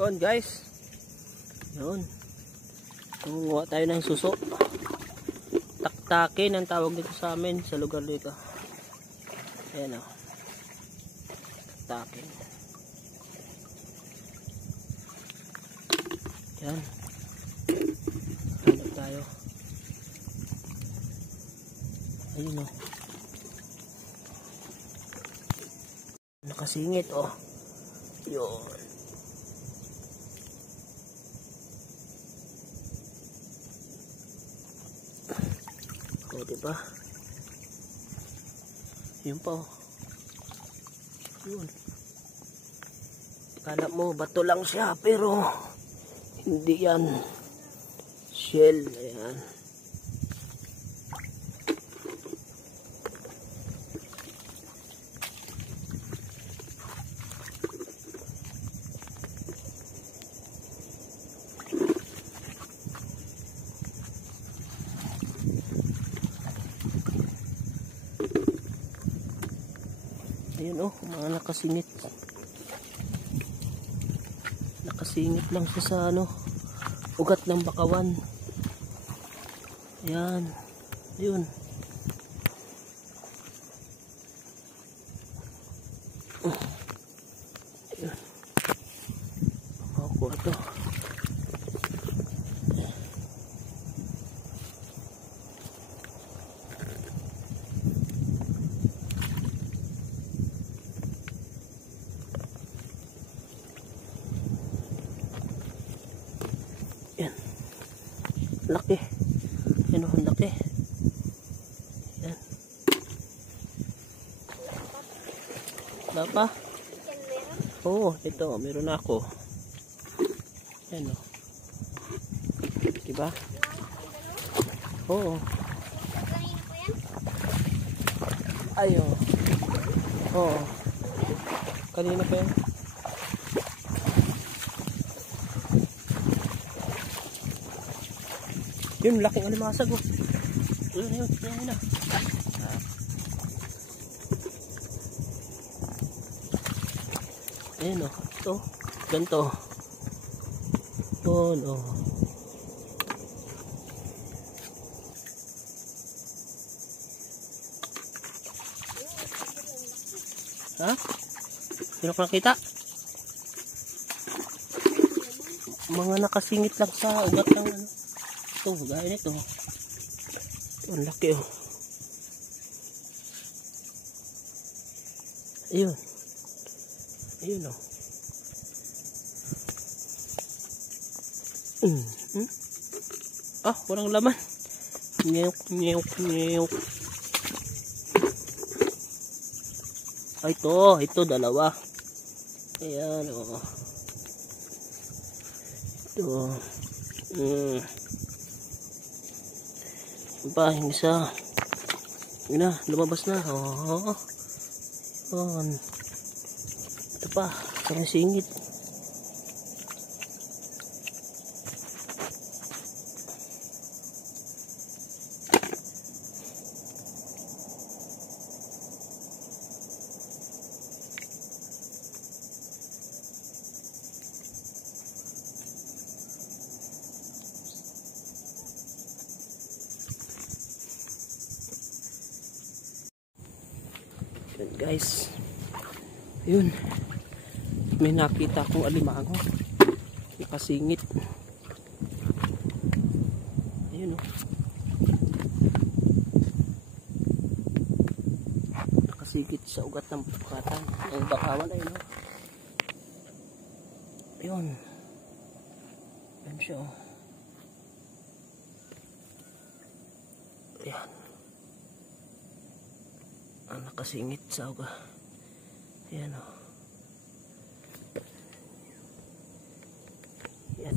Yun guys. Yun. Kumuha tayo ng suso. Taktakin ang tawag dito sa amin sa lugar dito. Ayan o. Taktakin. Yan. Hanap tayo. Ayun o. Nakasingit o. Yun. O, diba? Yun pa o. Yun. Kala mo bato lang siya pero hindi yan. Shell. Ayan. Ayun oh, mga nakasingit. Nakasingit lang siya sa ano, ugat ng bakawan. Ayan. Ayun. Ayun. Makuha ito. Yan. Laki. Yan o, laki. Yan. Wala pa? Oo, ito. Meron ako. Yan o. Diba? Oo. Ayo. Oo. Kanina pa yan. Yun, laking alimasag oh. Yun, yun na. Ayun oh, ito, ganito. Yun oh. Ha? Sino ko nakita? Mga nakasingit lang sa ugat ng ano. Ito, gaya nito. Ito, ang laki oh. Ayun. Ayun oh. Ah, walang laman. Nyok, nyok, nyok. Ah, ito, dalawa. Ayan oh. Ito. Pa, yung isa. Yun na, lumabas na. Oo. Yun. Ito pa, parang singit. Yan guys, yun, may nakita akong alimango nakasingit. Ayun oh, nakasingit sa ugat ng bukatan ng bakawan. Ayun oh, yun, yan siya oh. Ayan, nakasingit sa uga. Ayan o. Ayan.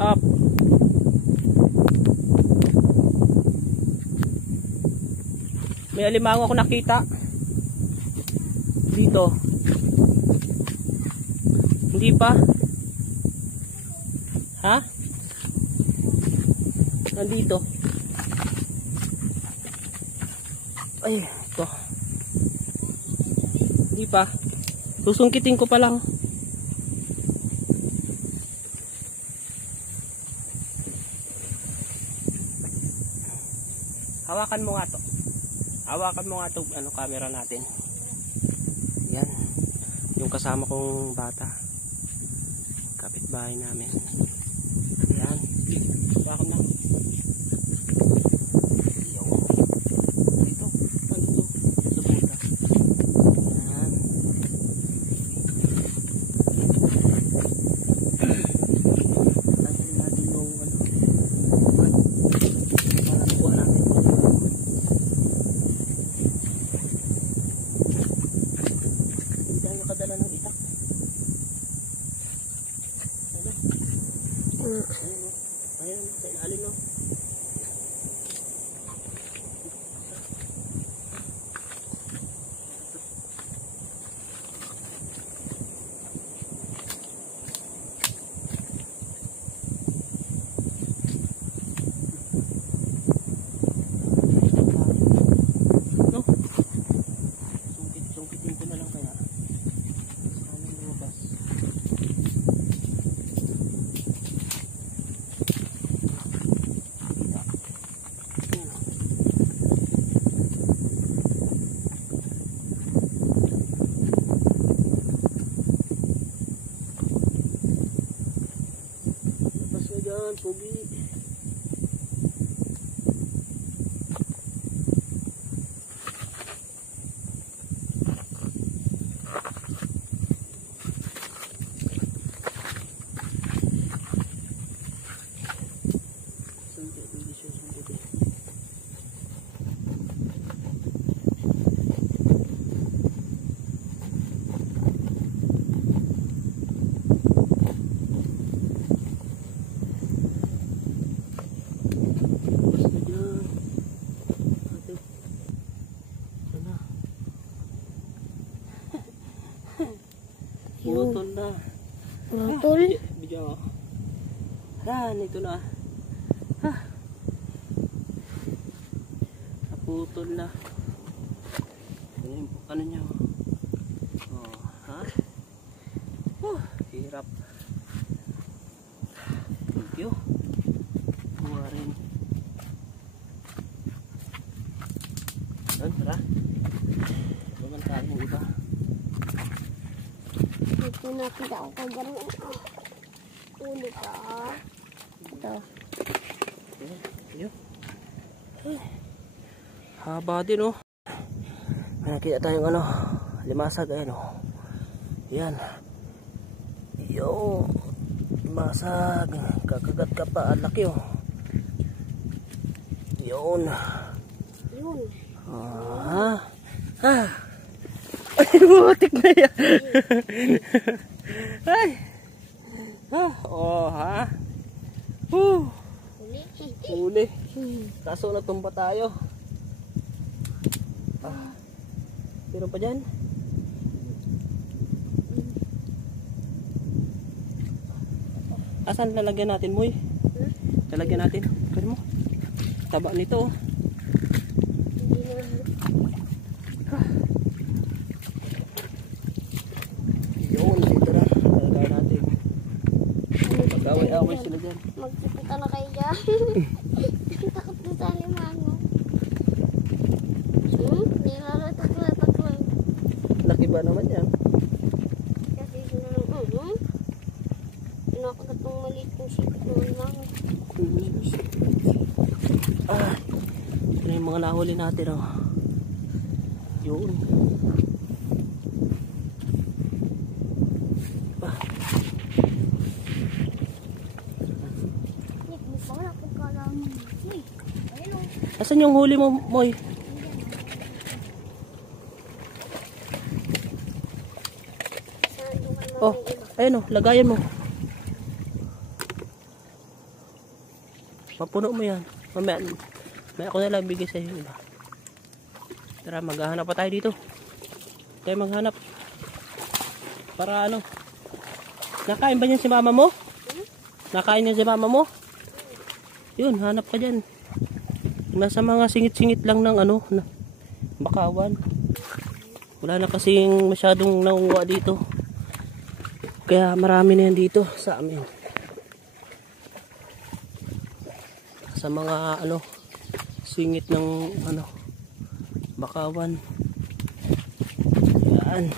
Up. May alimango ako nakita dito. Hindi pa? Ha? Nandito. Ay, ito. Hindi pa. Susungkitin ko pa lang. Hawakan mo nga to. Hawakan mo nga to, ano, camera natin. Yan. Yung kasama kong bata. Kapitbahay namin. Yan. Hawakan na. Dito. Ano to? Sa buta. Yan. Tanggalin natin yung ano. Para nakuha natin. Hindi tayo kadala ng itak. Ano? Ayun o. Ayun o. Sa ilalim o. No? Sungkitin ko na lang kaya. Sana lumabas. Ayun o. Labas na dyan, pogi. Putol na. Putol? Bidyo. Yan, ito na. Ha. Naputol na. Ano niya? Oh, ha? Hirap. Thank you. Buha rin. Doon, tara. Doon tayo ng iba. Ito nakita ko kagaro. Ulit ah. Ito. Ayun. Haba din oh. May nakita tayong ano, limasag, ayan oh. Yan. Yo. Limasag. Kakagat ka pa, ang laki oh. Yun. Yun. Ay, butik na yan. Ay. Oh, ha? Uli. Huli. Kaso natumba tayo. Meron pa dyan? Asan lalagyan natin, Moy? Lalagyan natin. Kaya mo. Taba nito. Yun, dito na. Lalagyan natin. Mag-away-away sila dyan. Magsipunta na kayo dyan. Takot na sa limango. Nilalatak lang. Laki ba naman yan? Kasi sinanong, pinakagat ng maliit kong sipit ng limango. Ito na yung mga nahuli natin oh. Yun. Asan yung huli mo, Moy? Oh, ayun oh, lagayan mo. Mapuno mo yan. Mamaya ako na lang bigay sa iyo. Tara, maghahanap pa tayo dito. Tayo maghanap. Para ano? Nakain ba niyan si mama mo? Nakain niya si mama mo? Yun, hanap ka dyan. Nasa mga singit-singit lang ng ano, na bakawan. Wala na kasing masyadong nangunguha dito. Kaya marami na yan dito sa amin. Sa mga ano, singit ng ano, bakawan. Yan.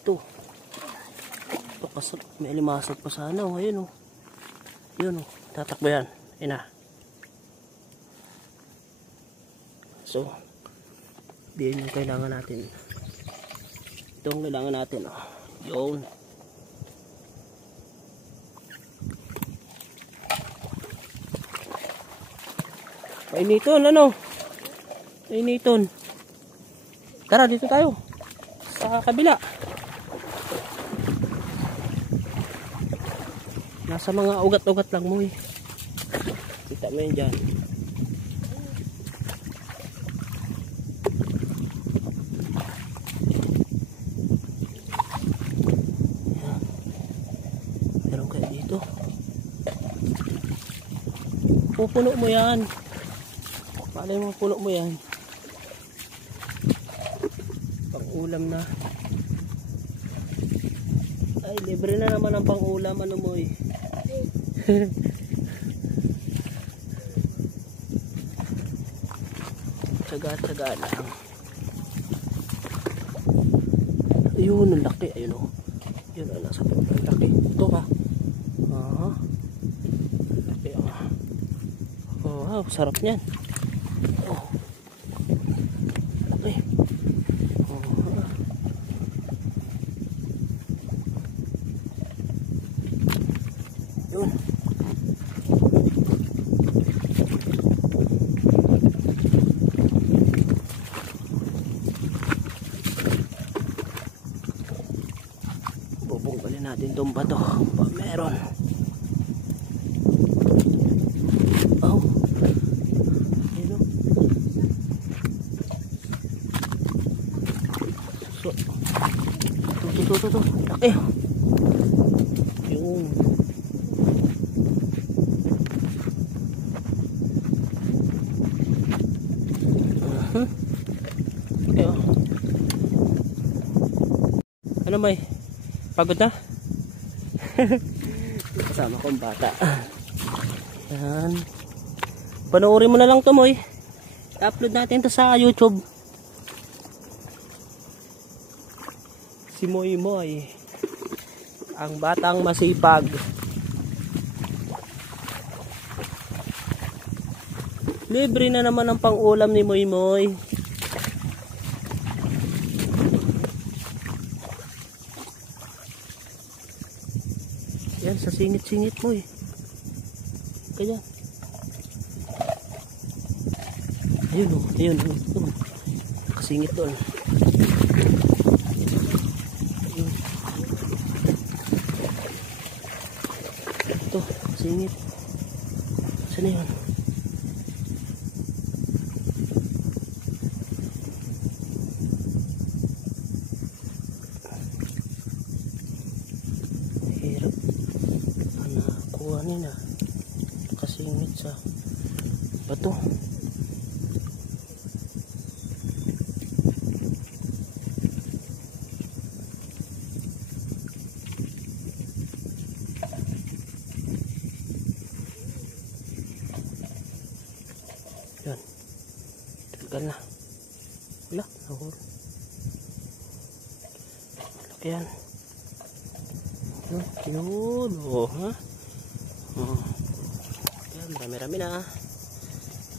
Ito. Ito kasi may alimasag pa sana. Oh, ayun oh. Yun oh. Tatakbo yan. Ayun na. So, diyan yung kailangan natin. Ito ang kailangan natin. Oh. Yun. Painiton, ano? Painiton. Tara, dito tayo. Sa kabila. Nasa mga ugat-ugat lang mo eh. Kita mo yun dyan. Meron kaya dito. Pupuno mo yan. Malay mo, puno mo yan. Pang-ulam na. Ay, libre na naman ang pang-ulam. Ano mo eh. Tsaga-tsaga lang. Ayun, ang laki. Ayun o. Yun, nasa po. Ang laki. Ito ka. Laki o. Oh, wow, sarap niyan. Oh. Laki. Oh. Yun. Bubungkalin natin itong bato pa meron. Oh. Ayun o. So, ito. Laki. Yun. Okay, oh. Ano may? Pagod na? Kasama kong bata. Yan. Panoorin mo na lang to, Moy. I-upload natin to sa YouTube. Si Moy Moy. Ang batang masipag. Libre na naman ang pang-ulam ni Moy Moy. Yan, sa singit-singit mo eh. Kaya. Ayun oh, ayun. Nakasingit doon. Ayun. Ito, singit. Saan na yun? Hirap. Kuha nila. Nakasingit sa bato. Yan. Tagal na. Wala. Nahul. Malaki yan. Yun. Oh, ha? Oh. Yan. Dami-rami na.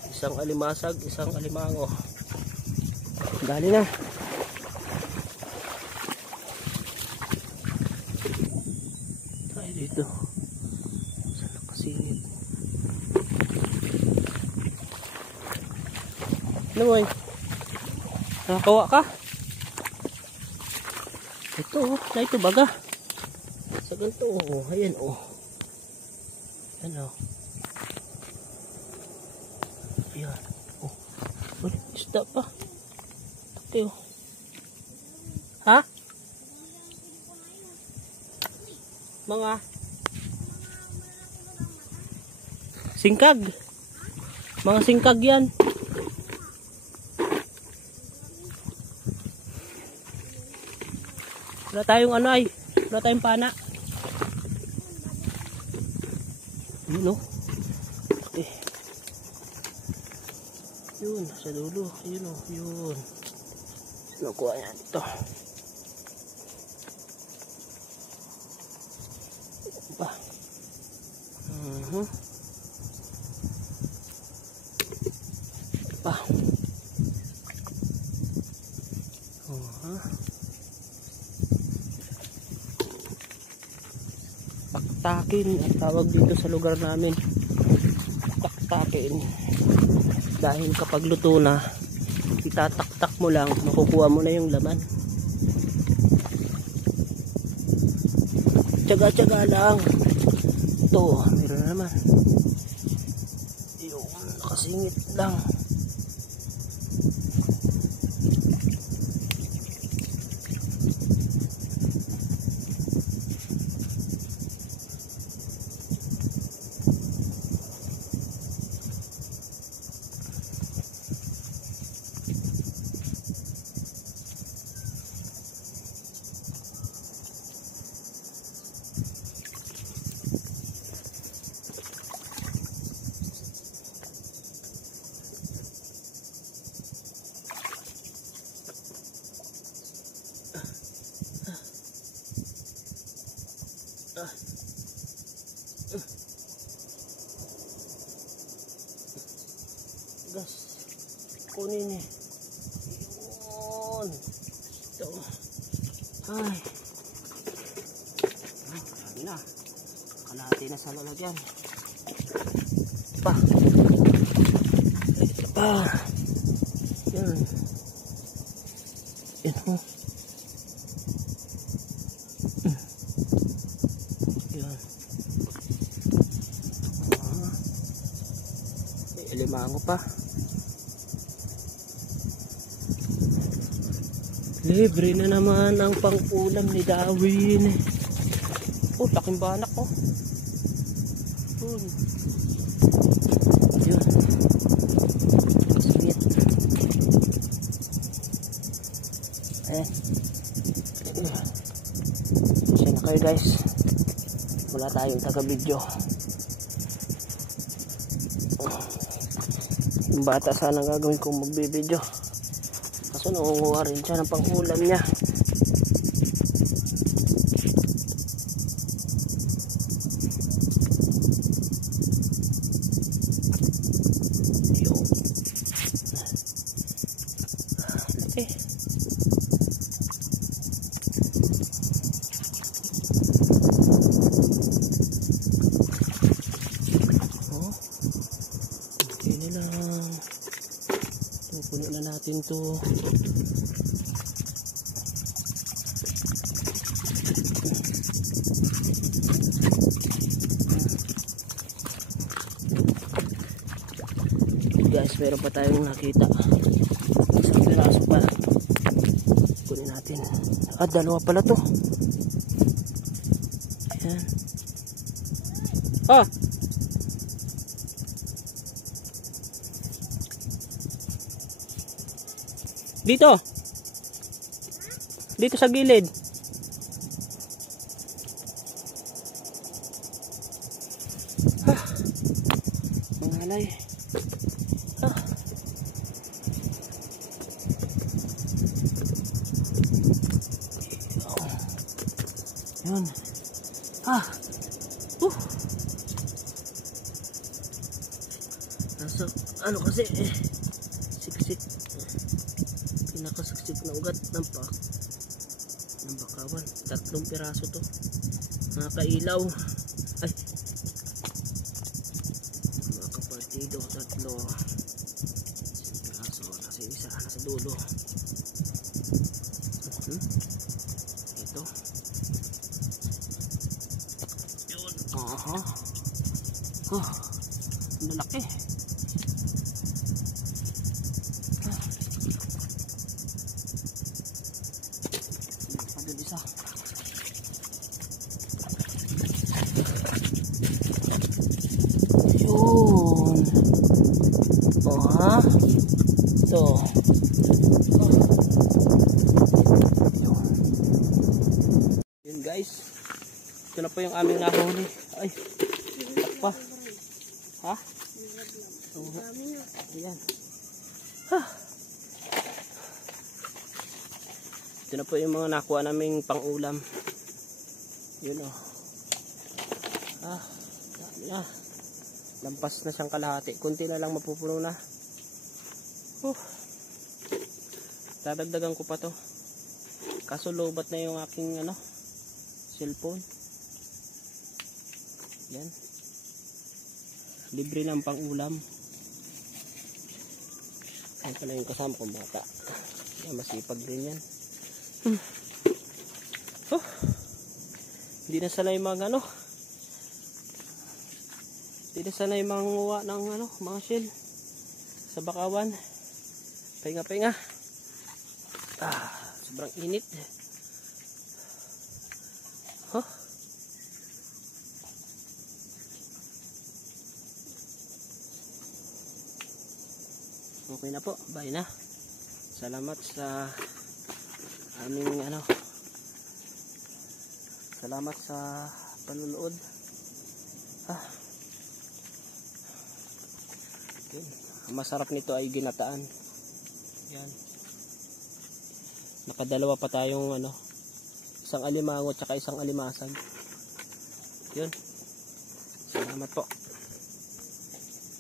Isang alimasag, isang alimango. Dali na. Tayo dito. Saan nakasingit? Ano boy? Nakakawa ka? Ito oh, na ito baga. Sa ganito oh, ayan oh. Ayan oh. Ayan oh. Uy, isda pa. Taki oh. Ha? Mga singkag. Mga singkag yan. Wala tayong ano ay. Wala tayong pana. Yun o. Okay. Yun, sa dulo. Yun o, yun. Sinukuha yan ito. Pa. Pa. Taktakin ang tawag dito sa lugar namin. Taktakin. Dahil kapag luto na, itataktak mo lang, makukuha mo na yung laman. Tsaga-tsaga lang. Ito, meron na naman. Yung nakasingit lang. Gas. Kunin eh. Yun. Ito. Ay. Sabi na. Kalahati na sa lalagyan. Pa. Ito pa. Yan. Yan o. Yan. Limango pa. Libre na naman ang pang-ulam ni Darwin. Oh, laking banak oh. Yun. Singit. Kasi na kayo guys. Wala tayong taga-video. Yung bata sana gagawin kong magbibideo. Kaso nangunguha rin siya ng pang-ulam niya. Okay. Okay na lang. Puno na natin to. Guys, meron pa tayong nakita. Isang piraso pa. Kunin natin. Dalawa pala to. Ayan. Dito. Dito sa gilid. Mangalay. Yun. Kaso, ano kasi siksik. Pinakasiksik na ugat ng bakawan. 3 piraso to. Nakailaw. Ay. Mga kapartido, 3. Piraso. Nasa isa, nasa dulo. Ito. Yun. Ang lalaki. Yun. Ito. Yun guys. na po yung aming nahuli. Ay, pa. Ha? Oo. Ayan. Ha. Ito na po yung mga nakuha naming pang-ulam. Yun o. Ah, dami na. Lampas na siyang kalahati. Kunti na lang mapupuno na. Dadagdagan ko pa to. Kaso lobat na yung aking cellphone. Yan. Libre ng pang-ulam. Yan pala yung kasama kong bata. Yan, masipag din yan. Hindi na sanay hindi na sanay manguha ng mga shell sa bakawan. Pahinga. Sobrang init. Okay na po, bye na. Salamat sa aming salamat sa panunood. Okay. Ang masarap nito ay ginataan. Yan. Nakadalawa pa tayong isang alimango at isang alimasag. Yun. Salamat po.